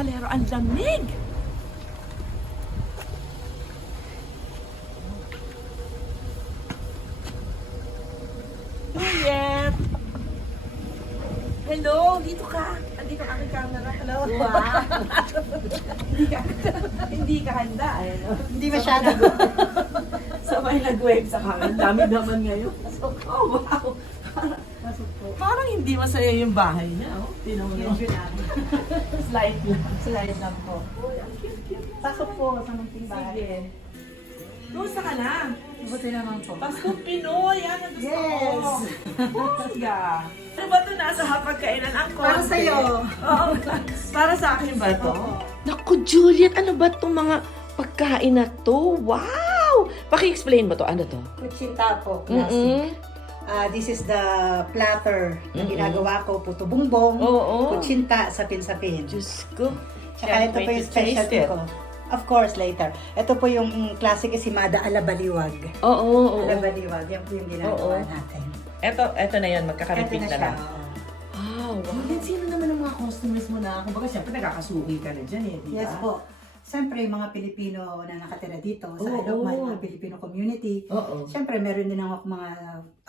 Palero. Ang lamig! Juliet! Hello! Dito ka! Andito ka aking camera. Hello! Wow. Hindi ka handa. Ayan, oh. Hindi masyado. Sabay nag-wave sa camera. Ang dami naman ngayon. So, oh, wow! Pasok po. Parang hindi masaya yung bahay niya. Oh. Tingnan mo Medyo naman. lang. Slide lang. Slide lang po. Uy, ang cute-cute. Pasok po sa munting bahay. Sige. Kumusta ka na? Buti naman po. Paskong Pinoy, yan ang gusto Yes. ko. Bongga. Ano ba ito nasa hapagkainan? Ang konti. Para sa'yo. Oo. Para sa akin ba ito? Oo. Naku, Juliet, ano ba itong mga pagkain na to? Wow! Paki-explain mo to. Ano to? Kutsinta po, classic. This is the platter na ginagawa ko. Puto bongbong, Oo. kutsinta, sapin-sapin. Diyos ko. Tsaka ito po yung specialty ko. Of course, later. Ito po yung classic esimada ala baliwag. Oo. Ala baliwag, yan po yung ginagawa Oo. natin. Ito na yan. Ito Magkakaripik na na siya. lang. Wow. Juliet, sino naman ang mga customers mo na? Kumbaga, siyempre nagkakasuki ka na dyan eh, di ba? Yes po. Siyempre, yung mga Pilipino na nakatira dito sa Oo. Ilocman, mga Filipino community. Oo. Siyempre, meron din ako mga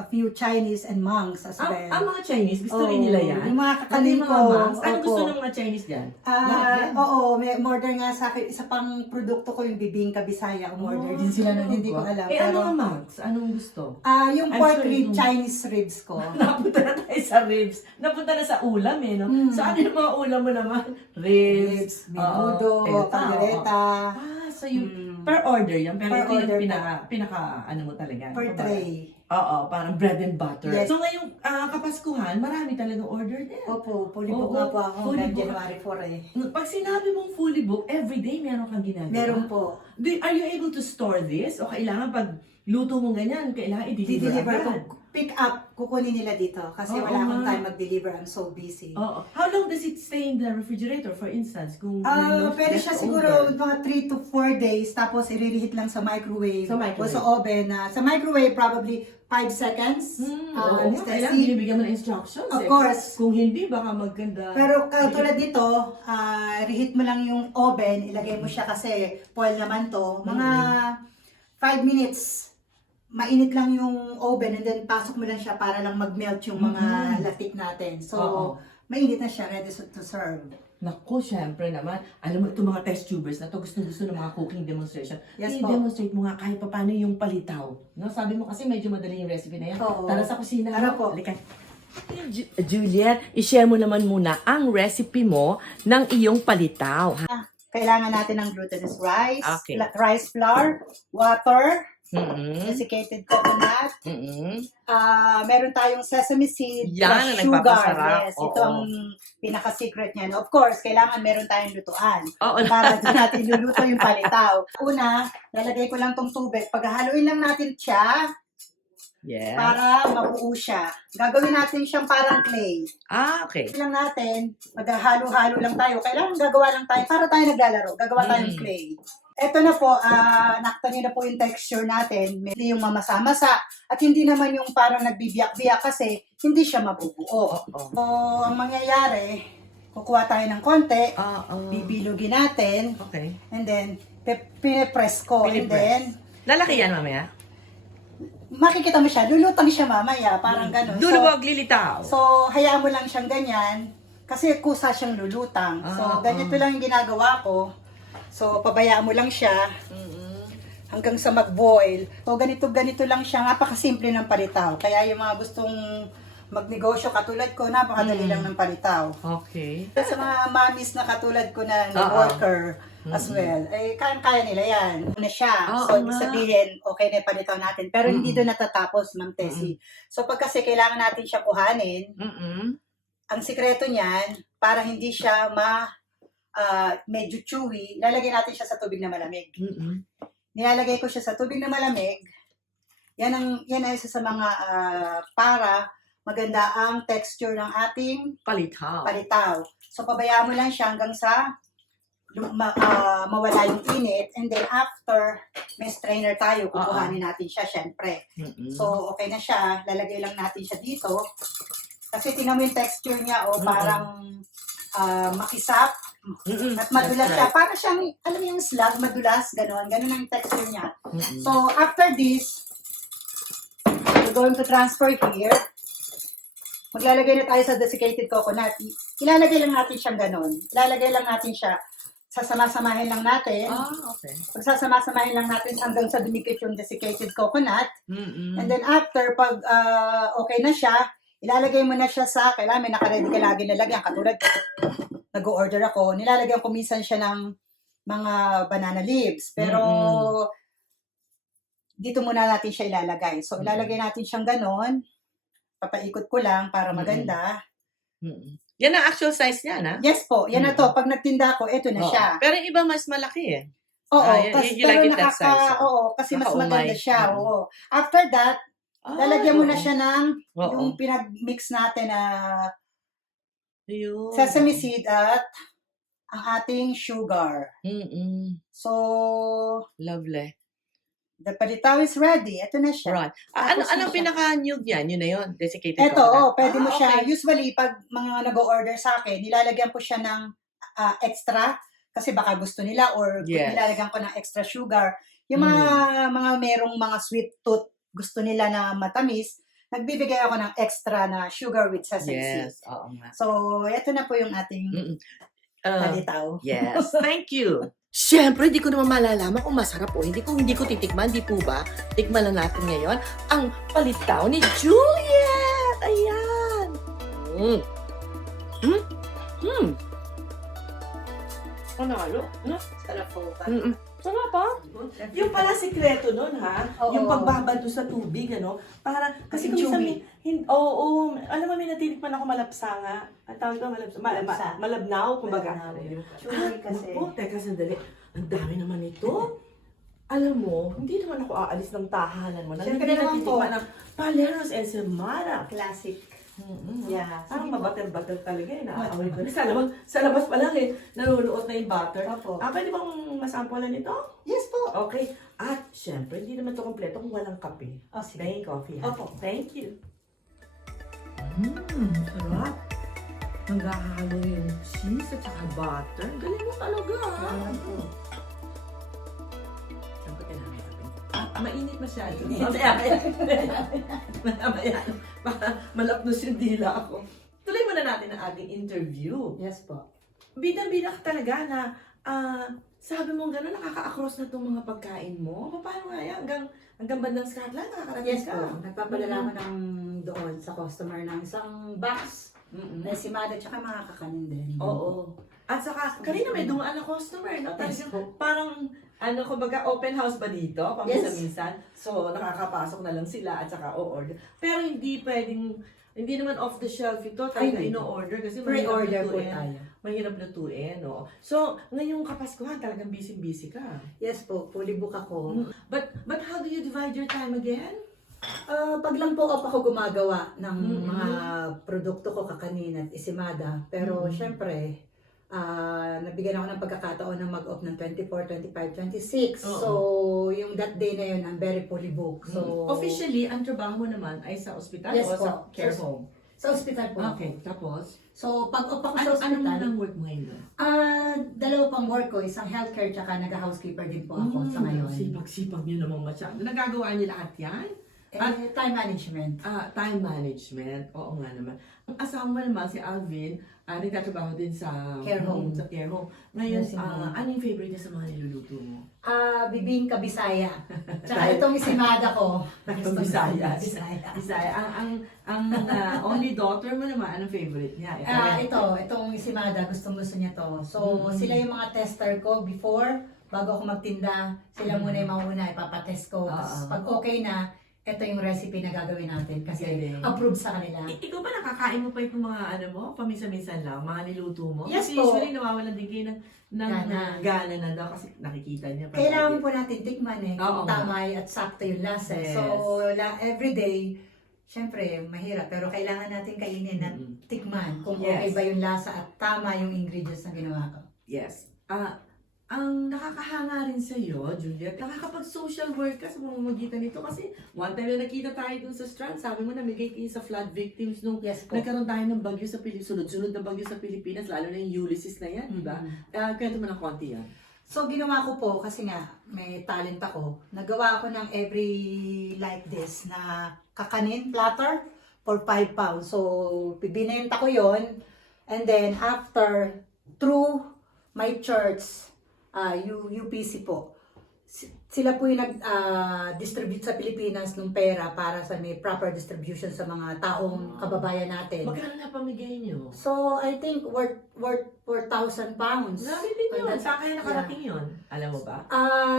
a few Chinese and monks as well. Ang mga Chinese, gusto rin Oo, nila yan? yung mga Pati kakanin mga ko, monks? Anong opo. gusto ng mga Chinese dyan? Lahat yan? Oo, may order nga sa akin. Isa pang produkto ko yung bibingka Bisaya. Umorder din sila nun, hindi ko alam. Eh, ano ang monks? Anong gusto? Yung I'm pork sure rib, yung- Chinese ribs ko. Napunta na tayo sa ribs. Napunta na sa ulam eh, no? Mm. So, ano yung mga ulam mo naman? Ribs, Menudo, oo, caldereta. So, yung per order yan. Pero Per ito yung order pinaka, ano mo talaga. Per Ano ba? tray. Oo, parang bread and butter. Yes. So, ngayong Kapaskuhan, marami talagang order din. Opo, fully Oo, book nga po ako fully hanggang book. January 4 eh. Pag sinabi mong fully booked, everyday meron kang ginagawa. Meron po. Are you able to store this? O kailangan pag luto mo ganyan, kailangan i-deliver Di-deliver ko. agad? Pick up, kukunin nila dito. Kasi Oo wala akong nga. time mag-deliver. I'm so busy. Oo. How long does it stay in the refrigerator, for instance? Kung Pwede siya siguro mga 3 to 4 days. Tapos i-reheat lang sa microwave. Sa microwave. O sa oven. Sa microwave, probably 5 seconds. Oo, Mr. kailangan C. binibigyan mo ng instructions. Of eh. course. Kung hindi, baka maganda. Pero katulad dito, reheat mo lang yung oven, ilagay mo siya kasi foil naman to. Mga 5 minutes, mainit lang yung oven and then pasok mo lang siya para lang mag-melt yung mga latik natin. So, Oo. mainit na siya, ready to serve. Naku, syempre naman. Alam mo, itong mga test tubers na to, gusto ng mga cooking demonstration. Yes po. I-demonstrate mo nga kahit pa paano yung palitaw. No? Sabi mo kasi medyo madali yung recipe na yan. Oo. Tara sa kusina. Tara po. Halika. Juliet, i-share mo naman muna ang recipe mo ng iyong palitaw. Kailangan natin ng glutinous rice, Okay. rice flour, water, Mm-mm. desiccated coconut, Mm-mm. meron tayong sesame seed, Yan plus ang sugar. nagpapasarap. Yes, Oo. ito ang pinaka-secret niyan. Of course, kailangan meron tayong lutuan. Oo. Para doon natin luluto yung palitaw. Una, lalagay ko lang tong tubig. Paghahaluin lang natin siya Yes. para mabuo siya. Gagawin natin siyang parang clay. Okay. Lang natin, maghahalo-halo lang tayo. Kailangan gagawa lang tayo para tayo naglalaro. Gagawa tayo ng clay. Ito na po, nakita niyo na po yung texture natin. Hindi yung mamasa-masa at hindi naman yung parang nagbibiyak-biyak kasi hindi siya mabubuo. Oo. So, ang mangyayari, kukuha tayo ng konti, Oo. bibilugin natin, Okay. and then pinipress ko. And Pinipress. then, Lalaki yan mamaya? makikita mo siya, lulutang siya mamaya, parang gano'n. Duluwag lilitaw. So, hayaan mo lang siyang ganyan, kasi kusa siyang lulutang. So, ganito lang yung ginagawa ko. So, pabayaan mo lang siya hanggang sa mag-boil. So, ganito lang siya. Napakasimple ng palitaw. Kaya yung mga gustong magnegosyo katulad ko, napakadali lang ng palitaw. Okay. Sa mga mommies na katulad ko na worker as well, eh, kaya nila yan. Ano siya. So, ibig sabihin, okay na yung palitaw natin. Pero hindi doon natatapos, Ma'am Tessie. So, pag kasi kailangan natin siya kuhanin, ang sikreto niyan, para hindi siya medyo chewy, lalagay natin siya sa tubig na malamig. Nilalagay ko siya sa tubig na malamig. Yan ay isa sa mga para maganda ang texture ng ating Palitaw. palitaw. So, pabayaan mo lang siya hanggang sa mawala yung init. And then, after, may strainer tayo. Kukuhanin natin siya, syempre. So, okay na siya. Lalagay lang natin siya dito. Kasi tingnan mo yung texture niya, parang makisap. At madulas That's siya. Para siyang, alam mo yung slug, madulas, gano'n. Gano'n ang texture niya. Mm-mm. So, after this, we're going to transfer here. Maglalagay na tayo sa desiccated coconut. Ilalagay lang natin siyang gano'n. Ilalagay lang natin siya. Sasama-samahin lang natin. Okay. Pagsasama-samahin lang natin hanggang sa dumikit yung desiccated coconut. Mm-mm. And then after, pag okay na siya, ilalagay mo na siya sa, kailangan may nakaredy ka lagi nilagyan. Katulad ko, nag-order ako, nilalagyan ko minsan siya ng mga banana leaves. Pero, dito muna natin siya ilalagay. So, ilalagay natin siyang ganon. Papaikot ko lang para maganda. Mm-mm. Yan ang actual size niya, na? Yes po, yan na to. Pag nagtinda ko, ito na siya. Pero yung iba mas malaki eh. Oo, you like it that size, kasi mas Naka-umay. maganda siya. Oo. After that, lalagyan mo na siya ng yung pinag-mix natin na sesame seed at ang ating sugar. Mm-mm. So, Lovely. the palitaw is ready. Ito na siya. Right. Tapos Anong na siya. pinaka-nude yan? Yun na yun? Desiccated Ito, coconut. pwede mo siya. Okay. Usually, pag mga nag-order sa akin, nilalagyan ko siya ng extra kasi baka gusto nila or Yes. nilalagyan ko ng extra sugar. Yung mga merong mga sweet tooth, gusto nila na matamis, nagbibigay ako ng extra na sugar with sesame seed. Yes. Oo nga. So, ito na po yung ating palitaw. Yes. Thank you. Siyempre, di ko naman malalaman kung masarap o hindi ko titikman, di po ba? Tikman na natin ngayon ang palitaw ni Juliet! Ayan! Panalo? Sarap po. Sarap pa? Yung pala sikreto nun, ha? Oo. Yung pagbabad doon sa tubig, ano? Para, kasi Kasi kung chewy. oo, alam mo, may natitikman ako malapsa nga. Ang tawag ko, Malapsa. malabnaw, kumbaga. Chewy kasi. Naku, teka sandali. Ang dami naman ito. Alam mo, hindi naman ako aalis ng tahanan mo. Siyempre Hindi naman po. natitikman ng Paleros Ensaymada. Classic. Mm-hmm. Yeah. Parang Sige po. mabatel-batel talaga eh. Naaaway ko. Sa labas pa lang eh. Nanunuot na yung butter. Opo. Pwede bang masampulan ito? Yes po. Okay. At syempre, hindi naman ito kompleto kung walang kape. Oh, sige. Plain coffee. Ha? Opo. Thank you. Sarap. Nanggahalo yung cheese at saka butter. Galing mo talaga. Siyempre, kailangan may kape. Mainit masyado. Mamaya. Baka malapnos yung dila ako. Tuloy muna natin ang ating interview. Yes po. Bidang-bida ka talaga na sabi mo gano'n, nakaka-across na itong mga pagkain mo. Paano nga yan? Hanggang bandang Scotland, nakakarating Yes ka. po. Nagpapadala ko ng doon sa customer ng isang box Mm-mm. na simada tsaka mga kakanin din. Oo. At saka, kanina may dumaan na customer, no? Yes Talagang po. parang, kumbaga, open house ba dito? Yes. Paminsan-minsan. So, nakakapasok na lang sila at saka o-order. Pero hindi pwedeng, hindi naman off the shelf ito. Talaga Ay, ino-order kasi Pre-order po lutuin. tayo. Mahirap lutuin, no? So, ngayong Kapaskuhan, talagang busy-busy ka. Yes po, fully book ako. But how do you divide your time again? Pag lang po ako gumagawa ng Mm-mm. mga produkto ko kakanin at isimada. Pero Mm-mm. syempre, nabigyan ako ng pagkakataon na mag-off ng 24, 25, 26. Oo. So, yung that day na yun, I'm very fully booked. So, Officially, ang trabaho mo naman ay sa ospital Yes o po. sa care home? sa ospital po. Okay, tapos? So, pag off ako sa Ano ospital, ang work mo ngayon? dalawa pang work ko, isang healthcare tsaka nag-housekeeper din po ako sa ngayon. Sipag-sipag niyo naman masyado. Nagagawa niyo lahat yan? Time management. Time management. Oo nga naman. Ang asawa mo naman, si Alvin, nagtatrabaho din sa Care home. Sa care home. Ngayon, Nursing home. ano yung favorite niya sa mga niluluto mo? Bibingka Bisaya. Tsaka itong isimada ko. Itong Bisaya. Bisaya. Isaya, ang only daughter mo naman, anong favorite niya? Itong isimada, gusto niya to. So, sila yung mga tester ko before, bago ako magtinda, sila muna yung mauna, ipapatest ko. Tapos pag okay na, ito yung recipe na gagawin natin kasi Galing. approved sa kanila. Ikaw ba nakakain mo pa itong mga paminsan-minsan lang, mga niluto mo? Yes Kasi po. usually nawawalan din kayo ng gana na daw kasi nakikita niya. Kailangan po natin tikman Oo kung nga. tama at sakto yung lasa. Yes. So, everyday, syempre, mahirap. Pero kailangan natin kainin at tikman kung Yes. okay ba yung lasa at tama yung ingredients na ginawa ko. Yes. ang nakakahanga rin sa'yo, Juliet, nakakapag-social work ka sa pamamagitan nito kasi one time na nakita tayo dun sa Strand, sabi mo namigay kayo sa flood victims nung Yes po. nagkaroon tayo ng bagyo sa sunod-sunod na bagyo sa Pilipinas, lalo na yung Ulysses na yan, di ba? Kwento mo ng konti yan. So, ginawa ko po, kasi nga, may talent ako. Nagawa ako ng every like this na kakanin platter for 5 pounds. So, binenta ko yon. And then, after, through my church, UPC po, sila po yung nag-distribute sa Pilipinas ng pera para sa may proper distribution sa mga taong kababayan natin. Magkano na pamigay nyo? So, I think worth 4,000 pounds. Grabe din yun. Saan kayo nakarating yun? Alam mo ba?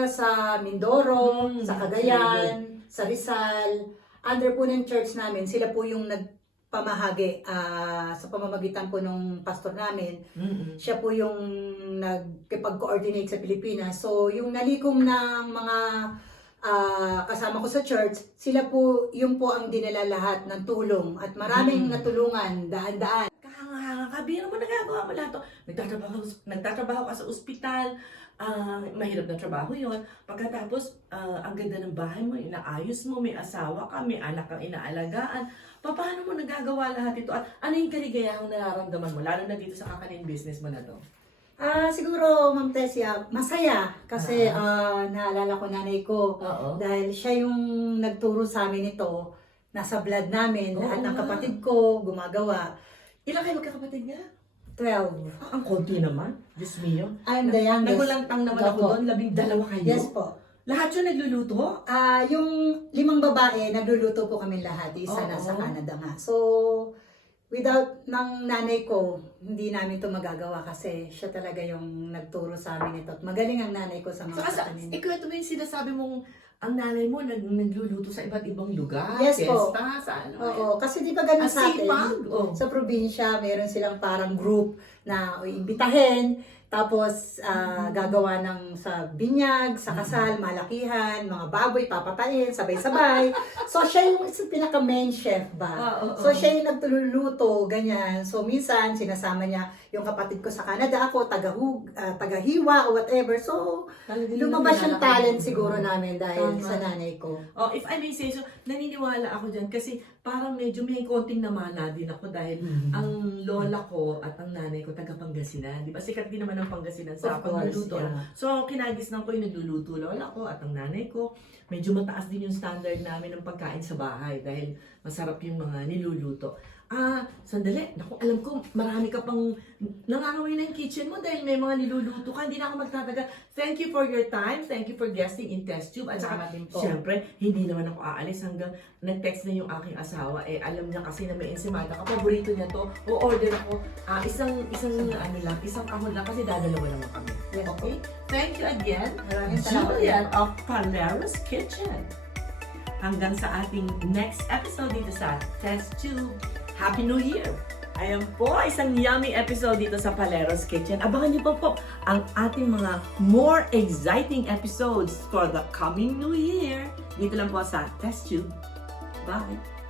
Sa Mindoro, sa Cagayan, sa Rizal, under po ng church namin, sila po yung nagpamahagi sa pamamagitan po ng pastor namin. Siya po yung nagkipag-coordinate sa Pilipinas. So, yung nalikom ng mga kasama ko sa church, sila po, yung po ang dinala lahat ng tulong at maraming natulungan, daan-daan. Kahanga-hanga ka, biro mo nagagawa mo lahat to. Nagtatrabaho ka sa ospital, mahirap na trabaho yon. Pagkatapos, ang ganda ng bahay mo, inaayos mo, may asawa ka, may anak kang inaalagaan. Paano mo nagagawa lahat ito? At ano yung kaligayahang nararamdaman mo, lalo na dito sa kakanin business mo na to? Siguro, Ma'am Tessia, masaya kasi naalala ko nanay ko. Dahil siya yung nagturo sa amin ito, nasa blood namin, lahat ng kapatid ko, gumagawa. Ilan kayo magkakapatid nga? 12. Ang konti naman. Diyos mio. I'm the youngest. Nagulantang naman ako doon, 12 kayo. Yes po. Lahat yun nagluluto? Yung 5 babae, nagluluto po kami lahat. Isa nasa Canada nga. So, without ng nanay ko, hindi namin ito magagawa kasi siya talaga yung nagturo sa amin ito. At magaling ang nanay ko sa mga kakanin. Ikwento mo yung sinasabi mong ang nanay mo nagluluto sa iba't ibang lugar. Yes po. Fiesta, sa ano. Oo, kasi di ba ganun sa atin? Oh. Sa probinsya, meron silang parang group na iimbitahin, tapos gagawa ng sa binyag, sa kasal, malakihan, mga baboy, papapain, sabay-sabay. So, siya yung pinaka-main chef ba? So, siya yung nagtululuto, ganyan. So, minsan, sinasama niya yung kapatid ko sa Canada, ako, tagahiwa, o whatever. So, lumabas yung talent siguro namin dahil sa nanay ko. Oh, if I may say so, naniniwala ako dyan kasi parang medyo may konting namana din ako dahil ang lola ko at ang nanay ko taga Pangasinan. Di ba? Sikat din naman ang Pangasinan sa pagluluto. Yeah. So, kinagisnan ko yung nagluluto lola ko at ang nanay ko. Medyo mataas din yung standard namin ng pagkain sa bahay dahil masarap yung mga niluluto. Sandali. Naku, alam ko, marami ka pang nangangawin na yung kitchen mo dahil may mga niluluto ka. Hindi na ako magtatagal. Thank you for your time. Thank you for guesting in Test Tube. At saka, syempre, hindi naman ako aalis hanggang nag-text na yung aking asawa. Alam niya kasi na may ensimada ka. Paborito niya to. O-order ako. Isang kahon lang kasi dadalawa naman kami. Yes, okay? Thank you again, salamat. Juliet of Paleros Kitchen. Hanggang sa ating next episode dito sa Test Tube. Happy New Year! Ayan po, isang yummy episode dito sa Paleros Kitchen. Abangan niyo po ang ating mga more exciting episodes for the coming New Year. Dito lang po sa Test Tube. Bye!